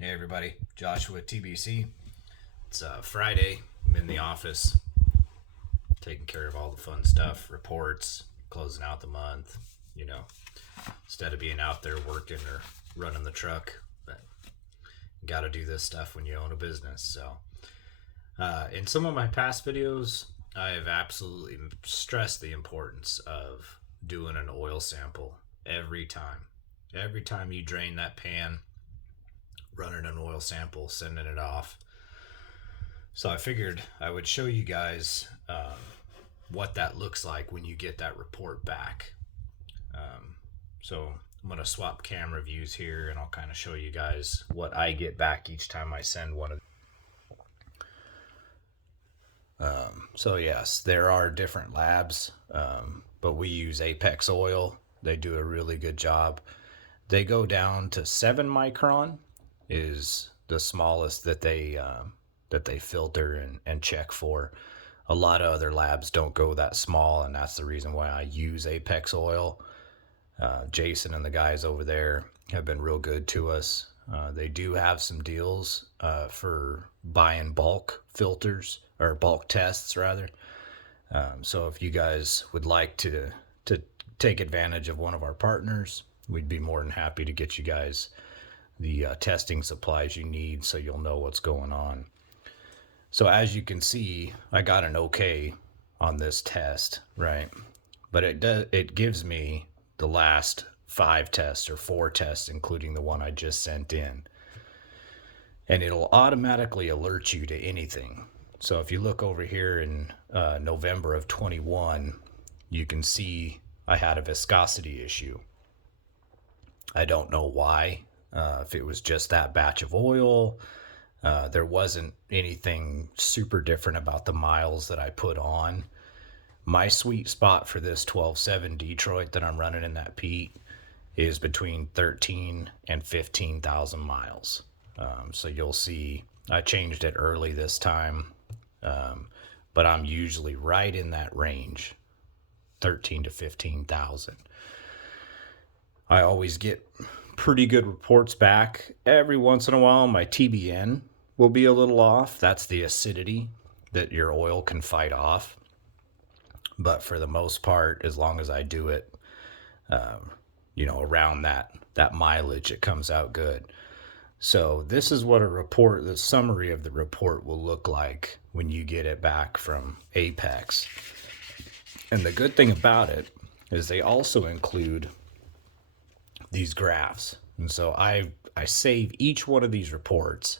Hey everybody, Joshua TBC. It's Friday. I'm in the office, taking care of all the fun stuff, reports, closing out the month. You know, instead of being out there working or running the truck, but you got to do this stuff when you own a business. So, in some of my past videos, I have absolutely stressed the importance of doing an oil sample every time. Every time you drain that pan, running an oil sample, sending it off. So I figured I would show you guys what that looks like when you get that report back. So I'm going to swap camera views here and I'll kind of show you guys what I get back each time I send one of So yes, there are different labs, but we use Apex Oil. They do a really good job. They go down to 7 micron is the smallest that they filter and check for. A lot of other labs don't go that small, and that's the reason why I use Apex Oil. Jason and the guys over there have been real good to us. They do have some deals for buying bulk filters or bulk tests rather. So if you guys would like to take advantage of one of our partners, we'd be more than happy to get you guys the testing supplies you need so you'll know what's going on. So as you can see, I got an okay on this test, right? But it gives me the last 5 tests or 4 tests, including the one I just sent in. And it'll automatically alert you to anything. So if you look over here in November of 21, you can see I had a viscosity issue. I don't know why. If it was just that batch of oil, there wasn't anything super different about the miles that I put on. My sweet spot for this 12.7 Detroit that I'm running in that Pete is between 13 and 15,000 miles. So you'll see I changed it early this time, but I'm usually right in that range, 13 to 15,000. I always get pretty good reports back. Every once in a while, my TBN will be a little off. That's the acidity that your oil can fight off. But for the most part, as long as I do it, around that mileage, it comes out good. So this is what the summary of the report will look like when you get it back from Apex. And the good thing about it is they also include these graphs. And so I save each one of these reports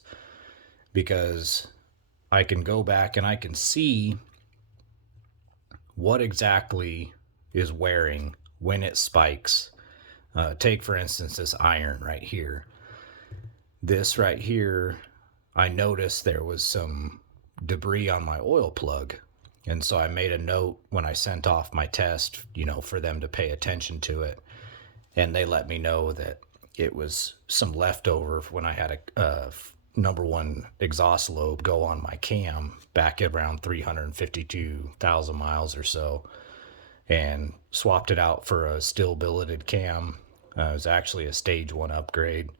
because I can go back and I can see what exactly is wearing when it spikes. Take, for instance, this iron right here. This right here, I noticed there was some debris on my oil plug. And so I made a note when I sent off my test, for them to pay attention to it. And they let me know that it was some leftover when I had a number 1 exhaust lobe go on my cam back at around 352,000 miles or so, and swapped it out for a still billeted cam. It was actually a stage 1 upgrade,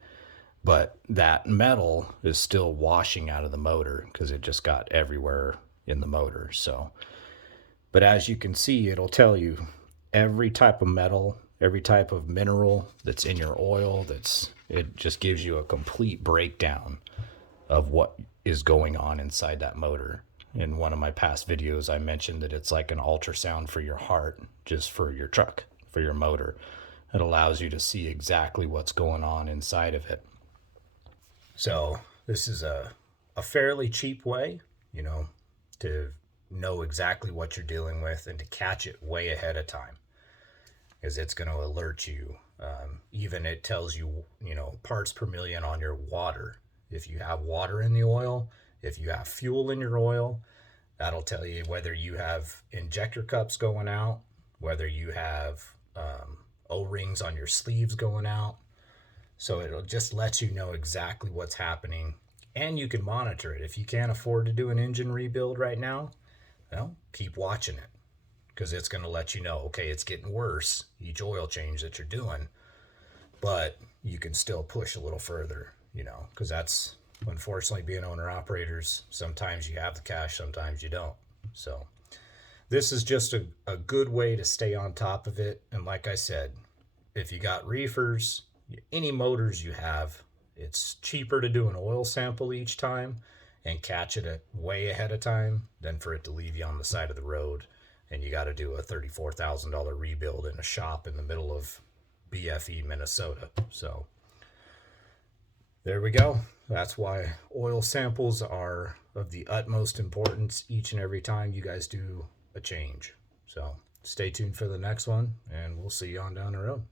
but that metal is still washing out of the motor because it just got everywhere in the motor. So, but as you can see, it'll tell you every type of metal, every type of mineral that's in your oil. It just gives you a complete breakdown of what is going on inside that motor. In one of my past videos, I mentioned that it's like an ultrasound for your heart, just for your truck, for your motor. It allows you to see exactly what's going on inside of it. So this is a fairly cheap way, to know exactly what you're dealing with and to catch it way ahead of time, because it's going to alert you. Even it tells you, parts per million on your water. If you have water in the oil, if you have fuel in your oil, that'll tell you whether you have injector cups going out, whether you have O-rings on your sleeves going out. So it'll just let you know exactly what's happening, and you can monitor it. If you can't afford to do an engine rebuild right now, well, keep watching it, because it's going to let you know, okay, it's getting worse each oil change that you're doing, but you can still push a little further. you know, because that's unfortunately being owner operators. Sometimes you have the cash, sometimes you don't. So this is just a good way to stay on top of it. And like I said, if you got reefers, any motors you have, it's cheaper to do an oil sample each time and catch it way ahead of time than for it to leave you on the side of the road and you got to do a $34,000 rebuild in a shop in the middle of BFE, Minnesota. So there we go. That's why oil samples are of the utmost importance each and every time you guys do a change. So stay tuned for the next one, and we'll see you on down the road.